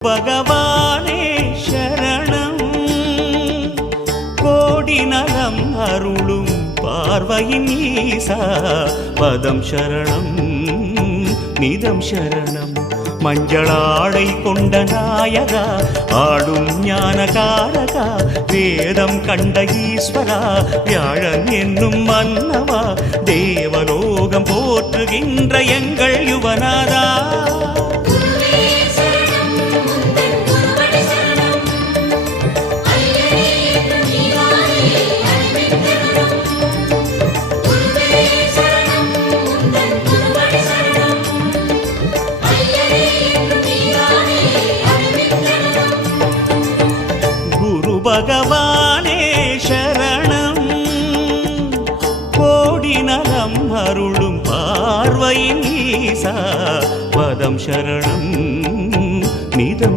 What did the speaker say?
பகவானே சரணம் கோடி நலம் அருளும் பார்வையின் ஈசா பதம் சரணம் நிதம் சரணம் மஞ்சளாடை கொண்ட நாயகா ஆடும் ஞானகாரகா வேதம் கண்ட ஈஸ்வரா வியாழன் என்னும் மன்னவா தேவலோகம் போற்றுகின்ற எங்கள் யுவனாதா பகவானே சரணம் கோடி நலம் அருளும் பார்வையின் ஈசா பதம் சரணம் நிதம்